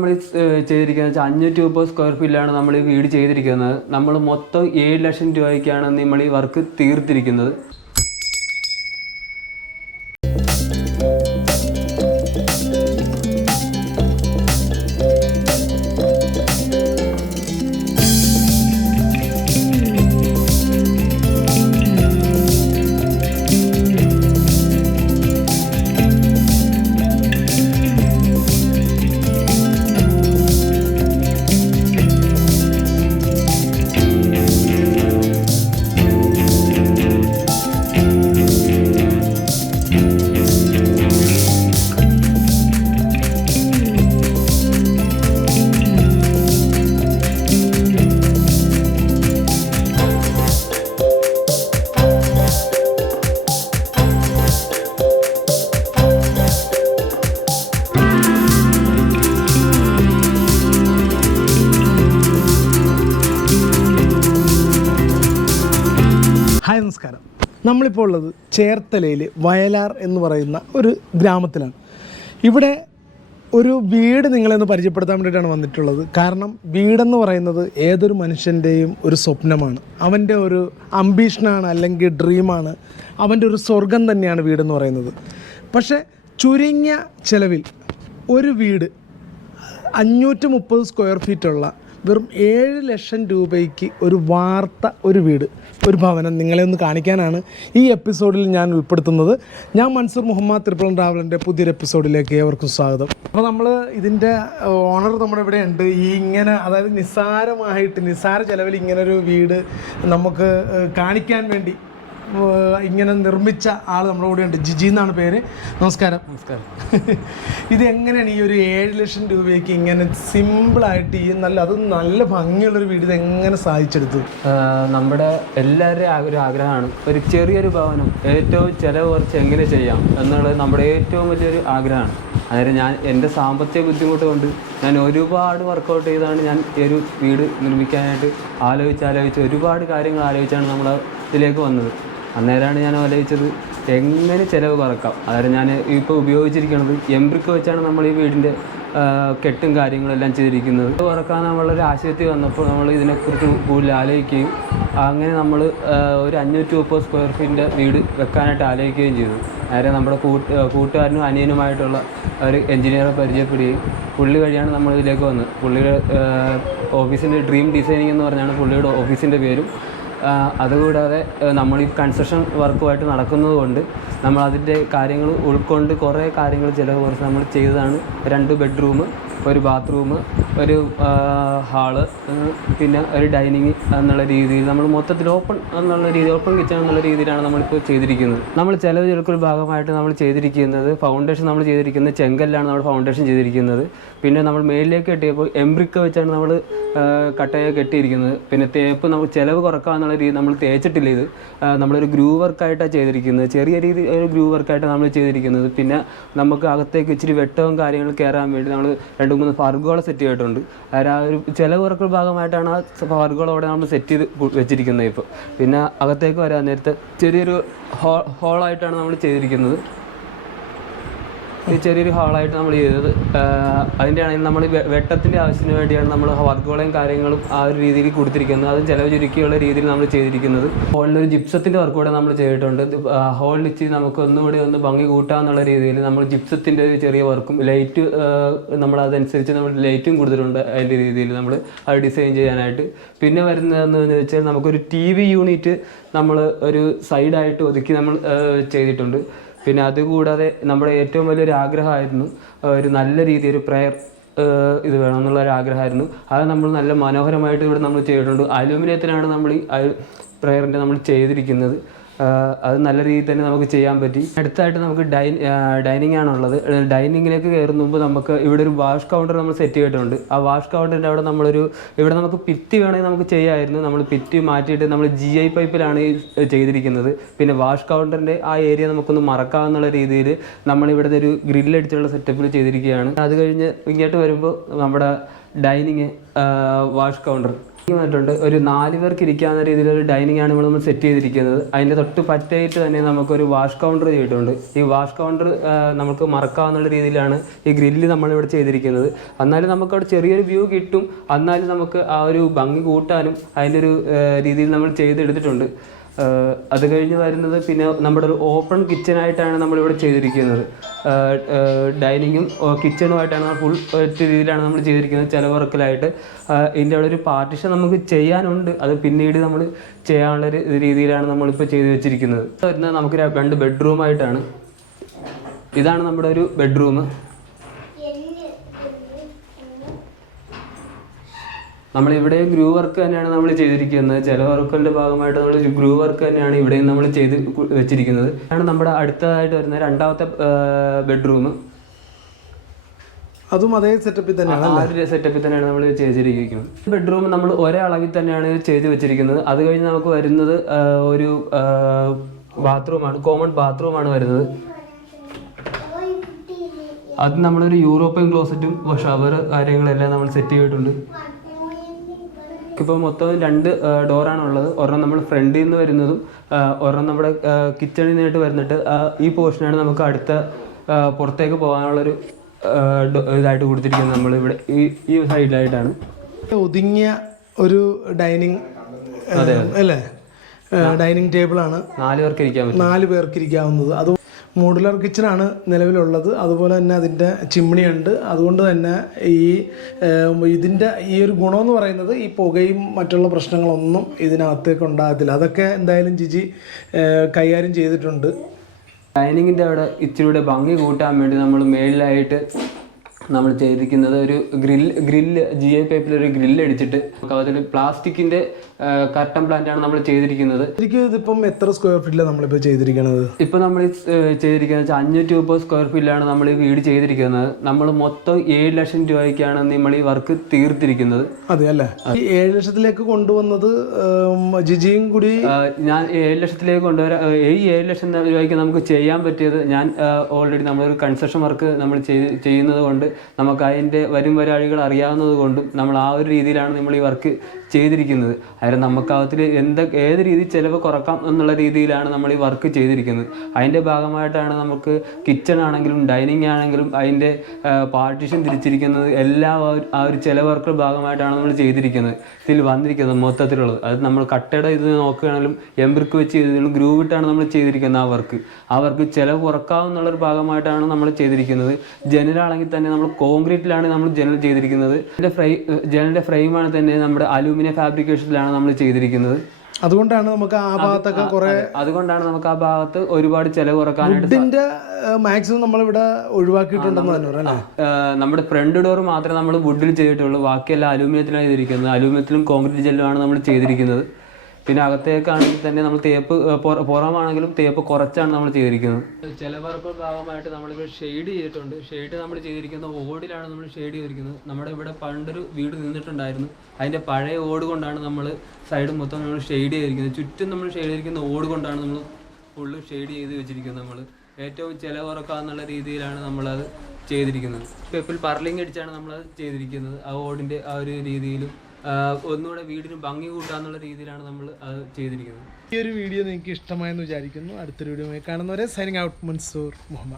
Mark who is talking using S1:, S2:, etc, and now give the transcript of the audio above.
S1: നമ്മൾ ചെയ്തിരിക്കുന്നത് വെച്ചാൽ അഞ്ഞൂറ്റി മുപ്പത് സ്ക്വയർ ഫീറ്റിലാണ് നമ്മൾ ഈ വീട് ചെയ്തിരിക്കുന്നത്. നമ്മൾ മൊത്തം ഏഴ് ലക്ഷം രൂപയ്ക്കാണ് നമ്മൾ ഈ വർക്ക് തീർത്തിരിക്കുന്നത്.
S2: ഹായ് നമസ്കാരം. നമ്മളിപ്പോൾ ഉള്ളത് ചേർത്തലയിൽ വയലാർ എന്ന് പറയുന്ന ഒരു ഗ്രാമത്തിലാണ്. ഇവിടെ ഒരു വീട് നിങ്ങളെന്ന് പരിചയപ്പെടുത്താൻ വേണ്ടിയിട്ടാണ് വന്നിട്ടുള്ളത്. കാരണം വീടെന്ന് പറയുന്നത് ഏതൊരു മനുഷ്യന്റെയും ഒരു സ്വപ്നമാണ്. അവന്റെ ഒരു അംബീഷനാണ് അല്ലെങ്കിൽ ഡ്രീമാണ്. അവന്റെ ഒരു സ്വർഗം തന്നെയാണ് വീടെന്ന് പറയുന്നത്. പക്ഷേ ചുരുങ്ങിയ ചിലവിൽ ഒരു വീട് അഞ്ഞൂറ്റി മുപ്പത് സ്ക്വയർ ഫീറ്റുള്ള വെറും ഏഴ് ലക്ഷം രൂപയ്ക്ക് ഒരു വാർത്ത ഒരു വീട് ഒരു ഭവനം നിങ്ങളെ ഒന്ന് കാണിക്കാനാണ് ഈ എപ്പിസോഡിൽ ഞാൻ ഉൾപ്പെടുത്തുന്നത്. ഞാൻ മൻസൂർ മുഹമ്മദ് ത്രിപുളം ട്രാവലിന്റെ പുതിയൊരു എപ്പിസോഡിലേക്ക് ഏവർക്കും സ്വാഗതം. അപ്പോൾ നമ്മൾ ഇതിന്റെ ഓണർ നമ്മുടെ ഇവിടെ ഉണ്ട്. ഈ ഇങ്ങനെ അതായത് നിസ്സാരമായിട്ട് നിസ്സാര ചിലവിൽ ഇങ്ങനൊരു വീട് നമുക്ക് കാണിക്കാൻ വേണ്ടി ഇങ്ങനെ നിർമ്മിച്ച ആൾ നമ്മുടെ കൂടെ ഉണ്ട് ജിജി എന്നാണ് പേര്. നമസ്കാരം.
S1: നമസ്കാരം.
S2: ഇത് എങ്ങനെയാണ് ഈ ഒരു ഏഴ് ലക്ഷം രൂപയ്ക്ക് ഇങ്ങനെ സിമ്പിളായിട്ട് ഈ നല്ല അത് നല്ല ഭംഗിയുള്ളൊരു വീട് ഇത് എങ്ങനെ സാധിച്ചെടുത്തു?
S1: നമ്മുടെ എല്ലാവരുടെയും ആ- ഒരു ആഗ്രഹമാണ്. ഒരു ചെറിയൊരു ഭവനം ഏറ്റവും ചിലവ് കുറച്ച് എങ്ങനെ ചെയ്യാം എന്നുള്ളത് നമ്മുടെ ഏറ്റവും വലിയൊരു ആഗ്രഹമാണ്. അതായത് ഞാൻ എന്റെ സാമ്പത്തിക ബുദ്ധിമുട്ട് കൊണ്ട് ഞാൻ ഒരുപാട് വർക്കൗട്ട് ചെയ്താണ് ഞാൻ ഈ ഒരു വീട് നിർമ്മിക്കാനായിട്ട് ആലോചിച്ച് ആലോചിച്ച് ഒരുപാട് കാര്യങ്ങൾ ആലോചിച്ചാണ് നമ്മൾ ഇതിലേക്ക് വന്നത്. അന്നേരമാണ് ഞാൻ ആലോചിച്ചത് എങ്ങനെ ചിലവ് കുറക്കാം അതായത് ഞാൻ ഇപ്പോൾ ഉപയോഗിച്ചിരിക്കുന്നത് എംബ്രിക്ക് വെച്ചാണ് നമ്മൾ ഈ വീടിന്റെ കെട്ടും കാര്യങ്ങളെല്ലാം ചെയ്തിരിക്കുന്നത്. കുറയ്ക്കാൻ നമ്മളൊരു ആശയത്തിൽ വന്നപ്പോൾ നമ്മൾ ഇതിനെക്കുറിച്ച് കൂടുതൽ ആലോചിക്കുകയും അങ്ങനെ നമ്മൾ ഒരു അഞ്ഞൂറ്റി മുപ്പത് സ്ക്വയർ ഫീറ്റിന്റെ വീട് വെക്കാനായിട്ട് ആലോചിക്കുകയും ചെയ്തു. നേരെ നമ്മുടെ കൂട്ട് കൂട്ടുകാരനും അനിയനുമായിട്ടുള്ള ഒരു എഞ്ചിനീയറെ പരിചയപ്പെടുകയും പുള്ളി വഴിയാണ് നമ്മൾ ഇതിലേക്ക് വന്നത്. പുള്ളിയുടെ ഓഫീസിന്റെ ഡ്രീം ഡിസൈനിങ് എന്ന് പറഞ്ഞാണ് പുള്ളിയുടെ ഓഫീസിന്റെ പേരും. അതുകൂടാതെ നമ്മൾ ഈ കൺസ്ട്രക്ഷൻ വർക്കുമായിട്ട് നടക്കുന്നത് കൊണ്ട് നമ്മൾ അതിന്റെ കാര്യങ്ങൾ ഉൾക്കൊണ്ട് കുറേ കാര്യങ്ങൾ ചിലവ് കുറച്ച് നമ്മൾ ചെയ്തതാണ്. രണ്ട് ബെഡ്റൂം ഒരു ബാത്റൂം ഒരു ഹാൾ പിന്നെ ഒരു ഡൈനിങ് എന്നുള്ള രീതിയിൽ നമ്മൾ മൊത്തത്തിൽ ഓപ്പൺ എന്നുള്ള രീതി ഓപ്പൺ കിച്ചൺ എന്നുള്ള രീതിയിലാണ് നമ്മളിപ്പോൾ ചെയ്തിരിക്കുന്നത്. നമ്മൾ ചിലവ് ചെറുക്കൊരു ഭാഗമായിട്ട് നമ്മൾ ചെയ്തിരിക്കുന്നത് ഫൗണ്ടേഷൻ നമ്മൾ ചെയ്തിരിക്കുന്നത് ചെങ്കല്ലാണ് നമ്മൾ ഫൗണ്ടേഷൻ ചെയ്തിരിക്കുന്നത്. പിന്നെ നമ്മൾ മേളിലേക്ക് കെട്ടിയപ്പോൾ എംബ്രിക്ക വെച്ചാണ് നമ്മൾ കട്ടയെ കെട്ടിയിരിക്കുന്നത്. പിന്നെ തേപ്പ് നമ്മൾ ചിലവ് കുറക്കാന്നുള്ള രീതി നമ്മൾ തേച്ചിട്ടില്ല ഇത്. നമ്മളൊരു ഗ്രൂ വർക്കായിട്ടാണ് ചെയ്തിരിക്കുന്നത്. ചെറിയ രീതി ഒരു ഗ്രൂ വർക്കായിട്ടാണ് നമ്മൾ ചെയ്തിരിക്കുന്നത്. പിന്നെ നമുക്ക് അകത്തേക്ക് ഇച്ചിരി വെട്ടവും കാര്യങ്ങളും കയറാൻ വേണ്ടി നമ്മൾ രണ്ട് മൂന്ന് ഫർഗോള സെറ്റ് ചെയ്തിട്ടുണ്ട്. അതായത് ആ ഒരു ചില കുറക്കുന്ന ഭാഗമായിട്ടാണ് ആ ഫാർഗുകൾ അവിടെ നമ്മൾ സെറ്റ് ചെയ്ത് വെച്ചിരിക്കുന്നത് ഇപ്പോൾ പിന്നെ അകത്തേക്ക് വരാൻ നേരത്തെ ചെറിയൊരു ഹോളായിട്ടാണ് നമ്മൾ ചെയ്തിരിക്കുന്നത്. ചെറിയൊരു ഹാളായിട്ട് നമ്മൾ ചെയ്തത്. അതിന്റെ ആണെങ്കിൽ നമ്മൾ വെട്ടത്തിന്റെ ആവശ്യത്തിന് വേണ്ടിയാണ് നമ്മൾ വർക്കുകളെയും കാര്യങ്ങളും ആ ഒരു രീതിയിൽ കൊടുത്തിരിക്കുന്നത്. അത് ചിലവ് ചുരുക്കിയുള്ള രീതിയിൽ നമ്മൾ ചെയ്തിരിക്കുന്നത്. ഹോളിലൊരു ജിപ്സത്തിന്റെ വർക്ക് കൂടെ നമ്മൾ ചെയ്തിട്ടുണ്ട്. ഹോളിൽ ഇച്ചിരി നമുക്ക് ഒന്നുകൂടി ഒന്ന് ഭംഗി കൂട്ടാന്നുള്ള രീതിയിൽ നമ്മൾ ജിപ്സത്തിന്റെ ഒരു ചെറിയ വർക്കും ലൈറ്റ് നമ്മൾ അതനുസരിച്ച് നമ്മൾ ലൈറ്റും കൊടുത്തിട്ടുണ്ട് അതിന്റെ രീതിയിൽ നമ്മൾ അത് ഡിസൈൻ ചെയ്യാനായിട്ട്. പിന്നെ വരുന്നതെന്ന് വെച്ചാൽ നമുക്കൊരു ടി വി യൂണിറ്റ് നമ്മൾ ഒരു സൈഡായിട്ട് ഒതുക്കി നമ്മൾ ചെയ്തിട്ടുണ്ട്. പിന്നെ അതുകൂടാതെ നമ്മുടെ ഏറ്റവും വലിയൊരു ആഗ്രഹമായിരുന്നു ഒരു നല്ല രീതിയിൽ ഒരു പ്രയർ ഇത് വേണം ഒരു ആഗ്രഹമായിരുന്നു. അത് നമ്മൾ നല്ല മനോഹരമായിട്ട് ഇവിടെ നമ്മൾ ചെയ്തിട്ടുണ്ട്. അലൂമിനിയത്തിനാണ് നമ്മൾ ഈ പ്രയറിന്റെ നമ്മൾ ചെയ്തിരിക്കുന്നത്. അത് നല്ല രീതിയിൽ തന്നെ നമുക്ക് ചെയ്യാൻ പറ്റി. അടുത്തായിട്ട് നമുക്ക് ഡൈൻ ഡൈനിങ് ആണുള്ളത്. ഡൈനിങ്ങിലേക്ക് കയറുന്ന മുമ്പ് നമുക്ക് ഇവിടെ ഒരു വാഷ് കൗണ്ടർ നമ്മൾ സെറ്റ് ചെയ്തിട്ടുണ്ട്. ആ വാഷ് കൗണ്ടറിന്റെ അവിടെ നമ്മളൊരു ഇവിടെ നമുക്ക് പിറ്റി വേണമെങ്കിൽ നമുക്ക് ചെയ്യാമായിരുന്നു. നമ്മൾ പിറ്റി മാറ്റിയിട്ട് നമ്മൾ ജി ഐ പൈപ്പിലാണ് ചെയ്തിരിക്കുന്നത്. പിന്നെ വാഷ് കൗണ്ടറിന്റെ ആ ഏരിയ നമുക്കൊന്ന് മറക്കാവുന്നുള്ള രീതിയിൽ നമ്മളിവിടുത്തെ ഒരു ഗ്രില്ലടിച്ചുള്ള സെറ്റപ്പിൽ ചെയ്തിരിക്കുകയാണ്. അത് കഴിഞ്ഞ് ഇങ്ങോട്ട് വരുമ്പോൾ നമ്മുടെ ഡൈനിങ് വാഷ് കൗണ്ടർ വന്നിട്ടുണ്ട്. ഒരു നാല് പേർക്ക് ഇരിക്കാവുന്ന രീതിയിലൊരു ഡൈനിങ് ആണ് ഇവിടെ നമ്മൾ സെറ്റ് ചെയ്തിരിക്കുന്നത്. അതിന്റെ തൊട്ട് പറ്റായിട്ട് തന്നെ നമുക്കൊരു വാഷ് കൗണ്ടർ ചെയ്തിട്ടുണ്ട്. ഈ വാഷ് കൗണ്ടർ നമുക്ക് മറക്കാവുന്ന രീതിയിലാണ് ഈ ഗ്രില്ല് നമ്മളിവിടെ ചെയ്തിരിക്കുന്നത്. എന്നാലും നമുക്ക് അവിടെ ചെറിയൊരു വ്യൂ കിട്ടും. എന്നാലും നമുക്ക് ആ ഒരു ഭംഗി കൂട്ടാനും അതിന്റെ ഒരു രീതിയിൽ നമ്മൾ ചെയ്തെടുത്തിട്ടുണ്ട്. അത് കഴിഞ്ഞ് വരുന്നത് പിന്നെ നമ്മുടെ ഒരു ഓപ്പൺ കിച്ചണായിട്ടാണ് നമ്മളിവിടെ ചെയ്തിരിക്കുന്നത്. ഡൈനിങ്ങും കിച്ചണുമായിട്ടാണ് ഫുൾ രീതിയിലാണ് നമ്മൾ ചെയ്തിരിക്കുന്നത് ചില വർക്കിലായിട്ട് ഇതിന്റെ അവിടെ ഒരു പാർട്ടിഷൻ നമുക്ക് ചെയ്യാനുണ്ട്. അത് പിന്നീട് നമ്മൾ ചെയ്യാനുള്ള ഒരു രീതിയിലാണ് നമ്മളിപ്പോൾ ചെയ്തു വെച്ചിരിക്കുന്നത്. വരുന്നത് നമുക്ക് രണ്ട് ബെഡ്റൂമായിട്ടാണ് ഇതാണ് നമ്മുടെ ഒരു ബെഡ്റൂം നമ്മൾ ഇവിടെ ഗ്രൂ വർക്ക് തന്നെയാണ് നമ്മൾ ചെയ്തിരിക്കുന്നത്. ചില വർക്കുകളുടെ ഭാഗമായിട്ട് നമ്മൾ ഗ്രൂ വർക്ക് തന്നെയാണ് ഇവിടെയും നമ്മൾ ചെയ്ത് വെച്ചിരിക്കുന്നത്. ആണ് നമ്മുടെ അടുത്തതായിട്ട് വരുന്ന രണ്ടാമത്തെ ബെഡ്റൂം.
S2: അതും അതേ സെറ്റപ്പിൽ തന്നെയാണ്
S1: ആ ഒരു സെറ്റപ്പിൽ തന്നെയാണ് നമ്മൾ ചെയ്തിരിക്കുന്നത്. ബെഡ്റൂം നമ്മൾ ഒരേ അളവിൽ തന്നെയാണ് ചെയ്ത് വെച്ചിരിക്കുന്നത്. അത് കഴിഞ്ഞ് നമുക്ക് വരുന്നത് ഒരു ബാത്റൂമാണ്. കോമൺ ബാത്റൂമാണ് വരുന്നത്. അത് നമ്മളൊരു യൂറോപ്യൻ ക്ലോസറ്റും ഷവർ കാര്യങ്ങളെല്ലാം നമ്മൾ സെറ്റ് ചെയ്തിട്ടുണ്ട്. ഇപ്പോൾ മൊത്തം രണ്ട് ഡോറാണ് ഉള്ളത് ഒരെണ്ണം നമ്മൾ ഫ്രണ്ടിൽ നിന്ന് വരുന്നതും ഒരെണ്ണം നമ്മുടെ കിച്ചണിൽ നിന്നായിട്ട് വരുന്നിട്ട് ഈ പോർഷനാണ് നമുക്ക് അടുത്ത പുറത്തേക്ക് പോകാനുള്ളൊരു ഇതായിട്ട് കൊടുത്തിരിക്കുന്നത് നമ്മൾ ഇവിടെ ഈ ഈ സൈഡിലായിട്ടാണ്
S2: ഒതുങ്ങിയ ഒരു ഡൈനിങ് അല്ലേ? ഡൈനിങ് ടേബിളാണ്
S1: നാല് പേർക്ക് ഇരിക്കാൻ
S2: നാല് പേർക്ക് ഇരിക്കാവുന്നത്. അത് മോഡുലർ കിച്ചണാണ് നിലവിലുള്ളത്. അതുപോലെ തന്നെ അതിന്റെ ചിമ്മിണിയുണ്ട് അതുകൊണ്ട് തന്നെ ഈ ഇതിന്റെ ഈ ഒരു ഗുണമെന്ന് പറയുന്നത് ഈ പുകയും മറ്റുള്ള പ്രശ്നങ്ങളൊന്നും ഇതിനകത്തേക്ക് ഉണ്ടാകത്തില്ല. അതൊക്കെ എന്തായാലും ജിജി കൈകാര്യം ചെയ്തിട്ടുണ്ട്.
S1: ഡൈനിങ്ങിന്റെ അവിടെ ഇച്ചിരി ഭംഗി കൂട്ടാൻ വേണ്ടി നമ്മൾ മേളിലായിട്ട് നമ്മൾ ചെയ്തിരിക്കുന്നത് ഒരു ഗ്രിൽ ഗ്രില്ല് ജി ഐ പൈപ്പിൽ ഒരു ഗ്രില്ല് അടിച്ചിട്ട് അതിൽ പ്ലാസ്റ്റിക്കിന്റെ കർട്ടൻ പ്ലാന്റ് ആണ് നമ്മൾ ചെയ്തിരിക്കുന്നത്.
S2: ശരിക്കും ഇതിപ്പം എത്ര സ്ക്വയർ ഫീറ്റിലാണ് നമ്മളിപ്പോൾ ചെയ്തിരിക്കുന്നത്
S1: ഇപ്പൊ നമ്മൾ ചെയ്തിരിക്കുന്നത് വെച്ചാൽ അഞ്ഞൂറ്റി മുപ്പത് സ്ക്വയർ ഫീറ്റിലാണ് നമ്മൾ ഈ വീട് ചെയ്തിരിക്കുന്നത്. നമ്മൾ മൊത്തം ഏഴ് ലക്ഷം രൂപയ്ക്കാണ് നമ്മൾ ഈ വർക്ക് തീർത്തിരിക്കുന്നത്.
S2: അതെ അല്ലേ? ഈ ഏഴ് ലക്ഷത്തിലേക്ക് കൊണ്ടുവന്നത് ജിജിയും കൂടി?
S1: ഞാൻ ഏഴ് ലക്ഷത്തിലേക്ക് കൊണ്ടുവരാൻ ഈ ഏഴ് ലക്ഷം രൂപയ്ക്ക് നമുക്ക് ചെയ്യാൻ പറ്റിയത് ഞാൻ ഓൾറെഡി നമ്മളൊരു കൺസ്ട്രക്ഷൻ വർക്ക് നമ്മൾ ചെയ്ത് ചെയ്യുന്നത് കൊണ്ട് നമുക്ക് അതിന്റെ വരും വരാഴികൾ അറിയാവുന്നത് കൊണ്ടും നമ്മൾ ആ ഒരു രീതിയിലാണ് നമ്മൾ ഈ വർക്ക് ചെയ്തിരിക്കുന്നത്. അതായത് നമുക്കകത്തിൽ എന്ത് ഏത് രീതി ചിലവ് കുറക്കാം എന്നുള്ള രീതിയിലാണ് നമ്മൾ ഈ വർക്ക് ചെയ്തിരിക്കുന്നത്. അതിന്റെ ഭാഗമായിട്ടാണ് നമുക്ക് കിച്ചൺ ആണെങ്കിലും ഡൈനിങ് ആണെങ്കിലും അതിന്റെ പാർട്ടീഷൻ തിരിച്ചിരിക്കുന്നത് എല്ലാ ആ ഒരു- ചില വർക്കുകൾ ഭാഗമായിട്ടാണ് നമ്മൾ ചെയ്തിരിക്കുന്നത്. ഇതിൽ വന്നിരിക്കുന്നത് മൊത്തത്തിലുള്ളത്. അത് നമ്മൾ കട്ടയുടെ ഇത് നോക്കുകയാണെങ്കിലും എംബ്രിക്ക് വെച്ച് ചെയ്തതിലും ഗ്രൂവിട്ടാണ് നമ്മൾ ചെയ്തിരിക്കുന്നത് ആ വർക്ക് ആ വർക്ക് ചിലവ് കുറക്കാവുന്നുള്ളൊരു ഭാഗമായിട്ടാണ് നമ്മൾ ചെയ്തിരിക്കുന്നത്. ജനലാണെങ്കിൽ തന്നെ നമ്മൾ കോൺക്രീറ്റിലാണ് നമ്മൾ ജനൽ ചെയ്തിരിക്കുന്നത്. ഫ്രെയിം ഫ്രൈ ജനലിന്റെ ഫ്രെയിമാണ് തന്നെ നമ്മുടെ അലൂമിനിയം ഫാബ്രിക്കേഷനിലാണ് നമ്മൾ ചെയ്തിരിക്കുന്നത്.
S2: അതുകൊണ്ടാണ് നമുക്ക് ആ ഭാഗത്തൊക്കെ കുറെ
S1: അതുകൊണ്ടാണ് നമുക്ക് ആ ഭാഗത്ത് ഒരുപാട് ചെലവ് കുറക്കാനായിട്ട്
S2: മാക്സിമം മാക്സിമം നമ്മളിവിടെ ഒഴിവാക്കിയിട്ടുണ്ടെന്ന്
S1: പറഞ്ഞു നമ്മുടെ ഫ്രണ്ട് ഡോർ മാത്രമേ നമ്മൾ വുഡിൽ ചെയ്തിട്ടുള്ളൂ. ബാക്കിയെല്ലാം അലൂമിനിയത്തിലാണ് ചെയ്തിരിക്കുന്നത്. അലൂമിനിയത്തിലും കോൺക്രീറ്റ് ജെല്ലുമാണ് നമ്മൾ ചെയ്തിരിക്കുന്നത്. പിന്നെ അകത്തേക്കാണെങ്കിൽ തന്നെ നമ്മൾ തേപ്പ് പുറമാണെങ്കിലും തേപ്പ് കുറച്ചാണ് നമ്മൾ ചെയ്തിരിക്കുന്നത്. ചിലവർക്ക് ഭാഗമായിട്ട് നമ്മളിവിടെ ഷെയ്ഡ് ചെയ്തിട്ടുണ്ട്. ഷെയ്ഡ് നമ്മൾ ചെയ്തിരിക്കുന്ന ഓടിലാണ് നമ്മൾ ഷെയ്ഡ് ചെയ്തിരിക്കുന്നത്. നമ്മുടെ ഇവിടെ പണ്ടൊരു വീട് നിന്നിട്ടുണ്ടായിരുന്നു. അതിന്റെ പഴയ ഓട് കൊണ്ടാണ് നമ്മൾ സൈഡ് മൊത്തം നമ്മൾ ഷെയ്ഡ് ചെയ്തിരിക്കുന്നത്. ചുറ്റും നമ്മൾ ഷെയ്ഡ് ചെയ്തിരിക്കുന്ന ഓട് കൊണ്ടാണ് നമ്മൾ ഫുള്ള് ഷെയ്ഡ് ചെയ്ത് വെച്ചിരിക്കുന്നത് നമ്മൾ. ഏറ്റവും ചിലവുറക്കാന്നുള്ള രീതിയിലാണ് നമ്മളത് ചെയ്തിരിക്കുന്നത്. പെപ്പിൽ പർലിംഗ് അടിച്ചാണ് നമ്മളത് ചെയ്തിരിക്കുന്നത്. ആ ഓടിന്റെ ആ ഒരു രീതിയിലും ഒന്നുകൂടെ വീടിന് ഭംഗി കൂട്ടാന്നുള്ള രീതിയിലാണ് നമ്മൾ അത് ചെയ്തിരിക്കുന്നത്.
S2: ഈ ഒരു വീഡിയോ നിങ്ങൾക്ക് ഇഷ്ടമായെന്ന് വിചാരിക്കുന്നു. അടുത്തൊരു വീഡിയോ കാണുന്നവരെ സൈനിങ് ഔട്ട് മൻസൂർ മുഹമ്മദ്